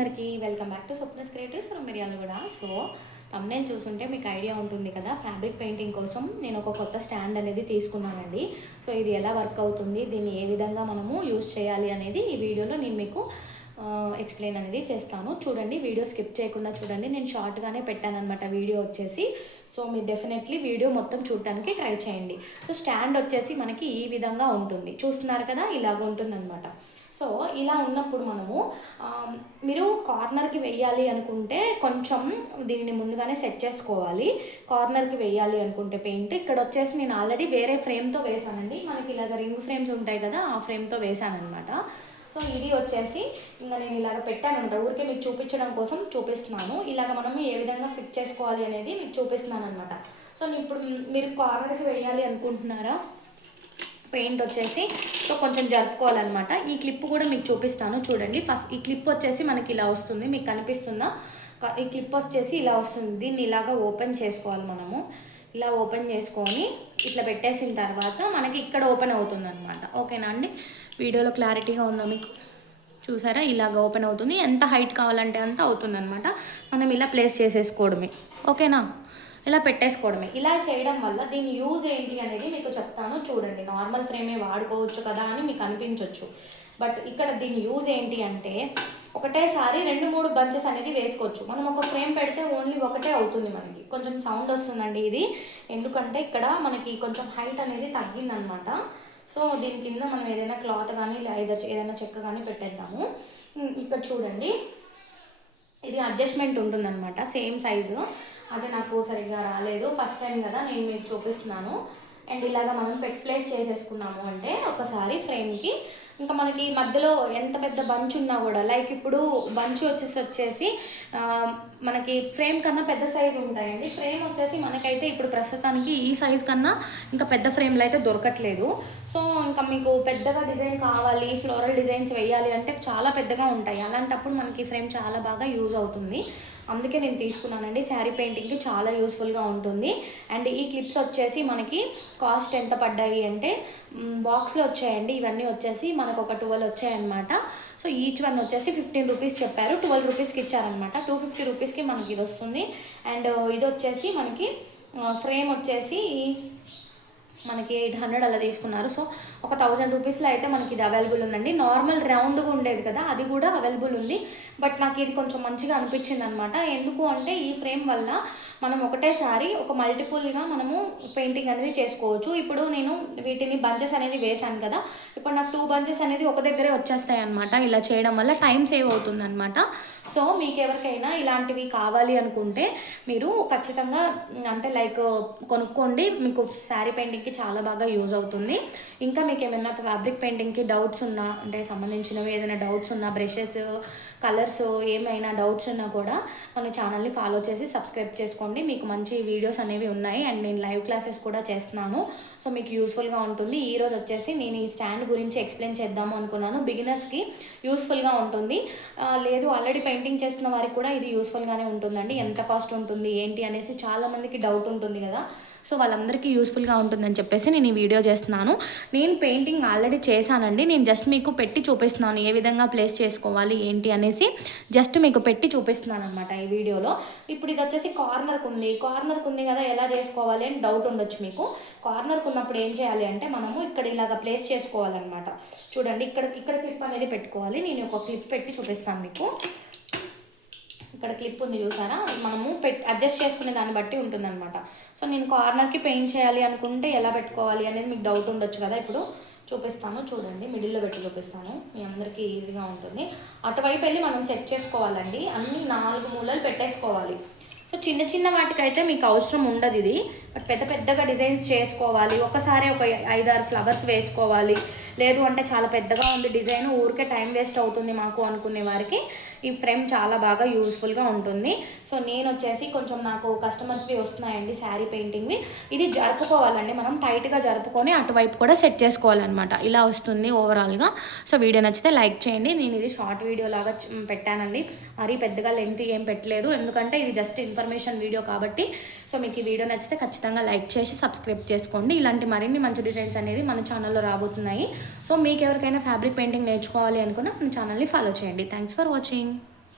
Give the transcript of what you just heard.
అందరికీ welcome back to Swapna's creatives from Miryalaguda. So thumbnail చూసుంటే మీకు ఐడియా ఉంటుంది కదా, ఫ్యాబ్రిక్ పెయింటింగ్ కోసం నేను ఒక కొత్త స్టాండ్ అనేది తీసుకున్నానండి. సో ఇది ఎలా వర్క్ అవుతుంది, దీన్ని ఏ విధంగా మనము యూజ్ చేయాలి అనేది ఈ వీడియోలో నేను మీకు ఎక్స్ప్లెయిన్ అనేది చేస్తాను. చూడండి, వీడియో స్కిప్ చేయకుండా చూడండి. నేను షార్ట్గానే పెట్టాను అనమాట వీడియో వచ్చేసి. సో మీరు డెఫినెట్లీ వీడియో మొత్తం చూడటానికి ట్రై చేయండి. సో స్టాండ్ వచ్చేసి మనకి ఈ విధంగా ఉంటుంది, చూస్తున్నారు కదా, ఇలాగ ఉంటుంది అనమాట. సో ఇలా ఉన్నప్పుడు మనము మీరు కార్నర్కి వెయ్యాలి అనుకుంటే కొంచెం దీన్ని ముందుగానే సెట్ చేసుకోవాలి. కార్నర్కి వెయ్యాలి అనుకుంటే పెయింట్ ఇక్కడ వచ్చేసి నేను ఆల్రెడీ వేరే ఫ్రేమ్తో వేసానండి. మనకి ఇలాగ రింగ్ ఫ్రేమ్స్ ఉంటాయి కదా, ఆ ఫ్రేమ్తో వేసానమాట. సో ఇది వచ్చేసి ఇంకా నేను ఇలాగ పెట్టానమాట, ఊరికే మీకు చూపించడం కోసం చూపిస్తున్నాను. ఇలాగ మనం ఏ విధంగా ఫిట్ చేసుకోవాలి అనేది మీకు చూపిస్తున్నాను అనమాట. సో ఇప్పుడు మీరు కార్నర్కి వెయ్యాలి అనుకుంటున్నారా పెయింట్ వచ్చేసి, సో కొంచెం జరుపుకోవాలన్నమాట. ఈ క్లిప్ కూడా మీకు చూపిస్తాను చూడండి. ఫస్ట్ ఈ క్లిప్ వచ్చేసి మనకి ఇలా వస్తుంది, మీకు కనిపిస్తుందా? ఈ క్లిప్ వచ్చేసి ఇలా వస్తుంది. దీన్ని ఇలాగ ఓపెన్ చేసుకోవాలి మనము. ఇలా ఓపెన్ చేసుకొని ఇట్లా పెట్టేసిన తర్వాత మనకి ఇక్కడ ఓపెన్ అవుతుంది అనమాట. ఓకేనా అండి? వీడియోలో క్లారిటీగా ఉందా మీకు? చూసారా, ఇలాగ ఓపెన్ అవుతుంది. ఎంత హైట్ కావాలంటే అంత అవుతుంది అనమాట. మనం ఇలా ప్లేస్ చేసేసుకోవడమే. ఓకేనా? ఇలా పెట్టేసుకోవడమే. ఇలా చేయడం వల్ల దీని యూజ్ ఏంటి అనేది మీకు చెప్తాను చూడండి. నార్మల్ ఫ్రేమే వాడుకోవచ్చు కదా అని మీకు అనిపించవచ్చు, బట్ ఇక్కడ దీని యూజ్ ఏంటి అంటే ఒకటేసారి 2-3 బంచెస్ అనేది వేసుకోవచ్చు. మనం ఒక ఫ్రేమ్ పెడితే ఓన్లీ ఒకటే అవుతుంది. మనకి కొంచెం సౌండ్ వస్తుందండి ఇది, ఎందుకంటే ఇక్కడ మనకి కొంచెం హైట్ అనేది తగ్గిందనమాట. సో దీని కింద మనం ఏదైనా క్లాత్ కానీ లేదా ఏదైనా చెక్క కానీ పెట్టేద్దాము. ఇక్కడ చూడండి, ఇది అడ్జస్ట్మెంట్ ఉంటుందన్నమాట, సేమ్ సైజు. అది నాకు సరిగ్గా రాలేదు, ఫస్ట్ టైం కదా నేను మీకు చూపిస్తున్నాను. అండ్ ఇలాగ మనం ప్లేస్ చేసేసుకున్నాము అంటే ఒకసారి ఫ్రేమ్కి ఇంకా మనకి మధ్యలో ఎంత పెద్ద బంచ్ ఉన్నా కూడా, లైక్ ఇప్పుడు బంచ్ వచ్చేసి మనకి ఫ్రేమ్ కన్నా పెద్ద సైజు ఉంటాయండి. ఫ్రేమ్ వచ్చేసి మనకైతే ఇప్పుడు ప్రస్తుతానికి ఈ సైజ్ కన్నా ఇంకా పెద్ద ఫ్రేమ్లు అయితే దొరకట్లేదు. సో ఇంకా మీకు పెద్దగా డిజైన్ కావాలి, ఫ్లోరల్ డిజైన్స్ వేయాలి అంటే చాలా పెద్దగా ఉంటాయి. అలాంటప్పుడు మనకి ఫ్రేమ్ చాలా బాగా యూజ్ అవుతుంది. అందుకే నేను తీసుకున్నానండి. శారీ పెయింటింగ్కి చాలా యూస్ఫుల్గా ఉంటుంది. అండ్ ఈ క్లిప్స్ వచ్చేసి మనకి కాస్ట్ ఎంత పడ్డాయి అంటే బాక్స్లో వచ్చాయండి. ఇవన్నీ వచ్చేసి మనకు ఒక 12 వచ్చాయన్నమాట. సో ఈచ్ వన్ వచ్చేసి 15 రూపీస్ చెప్పారు, 12 రూపీస్కి ఇచ్చారనమాట. 250 రూపీస్కి మనకి ఇది వస్తుంది. అండ్ ఇది వచ్చేసి మనకి ఫ్రేమ్ వచ్చేసి మనకి 800 అలా తీసుకున్నారు. సో ఒక 1000 రూపీస్లో అయితే మనకి ఇది అవైలబుల్ ఉందండి. నార్మల్ రౌండ్గా ఉండేది కదా, అది కూడా అవైలబుల్ ఉంది. బట్ నాకు ఇది కొంచెం మంచిగా అనిపించింది అనమాట. ఎందుకు అంటే ఈ ఫ్రేమ్ వల్ల మనం ఒకటేసారి ఒక మల్టిపుల్గా మనము పెయింటింగ్ అనేది చేసుకోవచ్చు. ఇప్పుడు నేను వీటిని బంచెస్ అనేది వేసాను కదా, ఇప్పుడు నాకు 2 బంచెస్ అనేది ఒక దగ్గరే వచ్చేస్తాయి అనమాట. ఇలా చేయడం వల్ల టైం సేవ్ అవుతుంది అనమాట. సో మీకు ఎవరికైనా ఇలాంటివి కావాలి అనుకుంటే మీరు ఖచ్చితంగా అంటే లైక్ కొనుక్కోండి. మీకు శారీ పెయింటింగ్కి చాలా బాగా యూజ్ అవుతుంది. ఇంకా మీకు ఏమైనా ఫ్యాబ్రిక్ పెయింటింగ్కి డౌట్స్ ఉన్నా, అంటే సంబంధించినవి ఏదైనా డౌట్స్ ఉన్నా, బ్రషెస్, కలర్స్ ఏమైనా డౌట్స్ ఉన్నా కూడా మన ఛానల్ని ఫాలో చేసి సబ్స్క్రైబ్ చేసుకోండి. మీకు మంచి వీడియోస్ అనేవి ఉన్నాయి. అండ్ నేను లైవ్ క్లాసెస్ కూడా చేస్తున్నాను. సో మీకు యూస్ఫుల్గా ఉంటుంది. ఈరోజు వచ్చేసి నేను ఈ స్టాండ్ గురించి ఎక్స్ప్లెయిన్ చేద్దాము అనుకున్నాను. బిగినర్స్కి యూస్ఫుల్గా ఉంటుంది. లేదు ఆల్రెడీ పెయింటింగ్ చేస్తున్న వారికి కూడా ఇది యూస్ఫుల్గానే ఉంటుందండి. ఎంత కాస్ట్ ఉంటుంది ఏంటి అనేసి చాలామందికి డౌట్ ఉంటుంది కదా. సో వాళ్ళందరికీ యూస్ఫుల్గా ఉంటుందని చెప్పేసి నేను ఈ వీడియో చేస్తున్నాను. నేను పెయింటింగ్ ఆల్రెడీ చేశానండి. నేను జస్ట్ మీకు పెట్టి చూపిస్తున్నాను ఏ విధంగా ప్లేస్ చేసుకోవాలి ఏంటి అనేసి జస్ట్ మీకు పెట్టి చూపిస్తున్నాను అనమాట ఈ వీడియోలో. ఇప్పుడు ఇది వచ్చేసి కార్నర్కి ఉంది కదా, ఎలా చేసుకోవాలి అని డౌట్ ఉండొచ్చు మీకు. కార్నర్కి ఉన్నప్పుడు ఏం చేయాలి అంటే మనము ఇక్కడ ఇలాగ ప్లేస్ చేసుకోవాలన్నమాట. చూడండి, ఇక్కడ క్లిప్ అనేది పెట్టుకోవాలి. నేను ఒక క్లిప్ పెట్టి చూపిస్తాను మీకు. ఇక్కడ క్లిప్ ఉంది చూసారా, మనము అడ్జస్ట్ చేసుకునే దాన్ని బట్టి ఉంటుందన్నమాట. సో నేను కార్నర్కి పెయింట్ చేయాలి అనుకుంటే ఎలా పెట్టుకోవాలి అనేది మీకు డౌట్ ఉండొచ్చు కదా. ఇప్పుడు చూపిస్తాను చూడండి, మిడిల్లో పెట్టి చూపిస్తాను, మీ అందరికీ ఈజీగా ఉంటుంది. అటువైపు వెళ్ళి మనం సెట్ చేసుకోవాలండి. అన్ని 4 మూలలు పెట్టేసుకోవాలి. సో చిన్న చిన్న వాటికైతే మీకు అవసరం ఉండదు ఇది, బట్ పెద్దగా డిజైన్స్ చేసుకోవాలి, ఒకసారి ఒక 5-6 ఫ్లవర్స్ వేసుకోవాలి, లేదు అంటే చాలా పెద్దగా ఉంది డిజైన్, ఊరికే టైం వేస్ట్ అవుతుంది మాకు అనుకునే వారికి ఈ ఫ్రేమ్ చాలా బాగా యూస్ఫుల్గా ఉంటుంది. సో నేను వచ్చేసి కొంచెం నాకు కస్టమర్స్వి వస్తున్నాయండి శారీ పెయింటింగ్వి. ఇది జరుపుకోవాలండి, మనం టైట్గా జరుపుకొని అటువైపు కూడా సెట్ చేసుకోవాలన్నమాట. ఇలా వస్తుంది ఓవరాల్గా. సో వీడియో నచ్చితే లైక్ చేయండి. నేను ఇది షార్ట్ వీడియో లాగా పెట్టానండి, మరీ పెద్దగా లెంత్ ఏం పెట్టలేదు, ఎందుకంటే ఇది జస్ట్ ఇన్ఫర్మేషన్ వీడియో కాబట్టి. సో మీకు ఈ వీడియో నచ్చితే ఖచ్చితంగా లైక్ చేసి సబ్స్క్రైబ్ చేసుకోండి. ఇలాంటి మరిన్ని మంచి డిజైన్స్ అనేది మన ఛానల్లో రాబోతున్నాయి. సో మీకు ఎవరికైనా ఫ్యాబ్రిక్ పెయింటింగ్ నేర్చుకోవాలి అనుకున్నా మన ఛానల్ని ఫాలో చేయండి. Thanks for watching.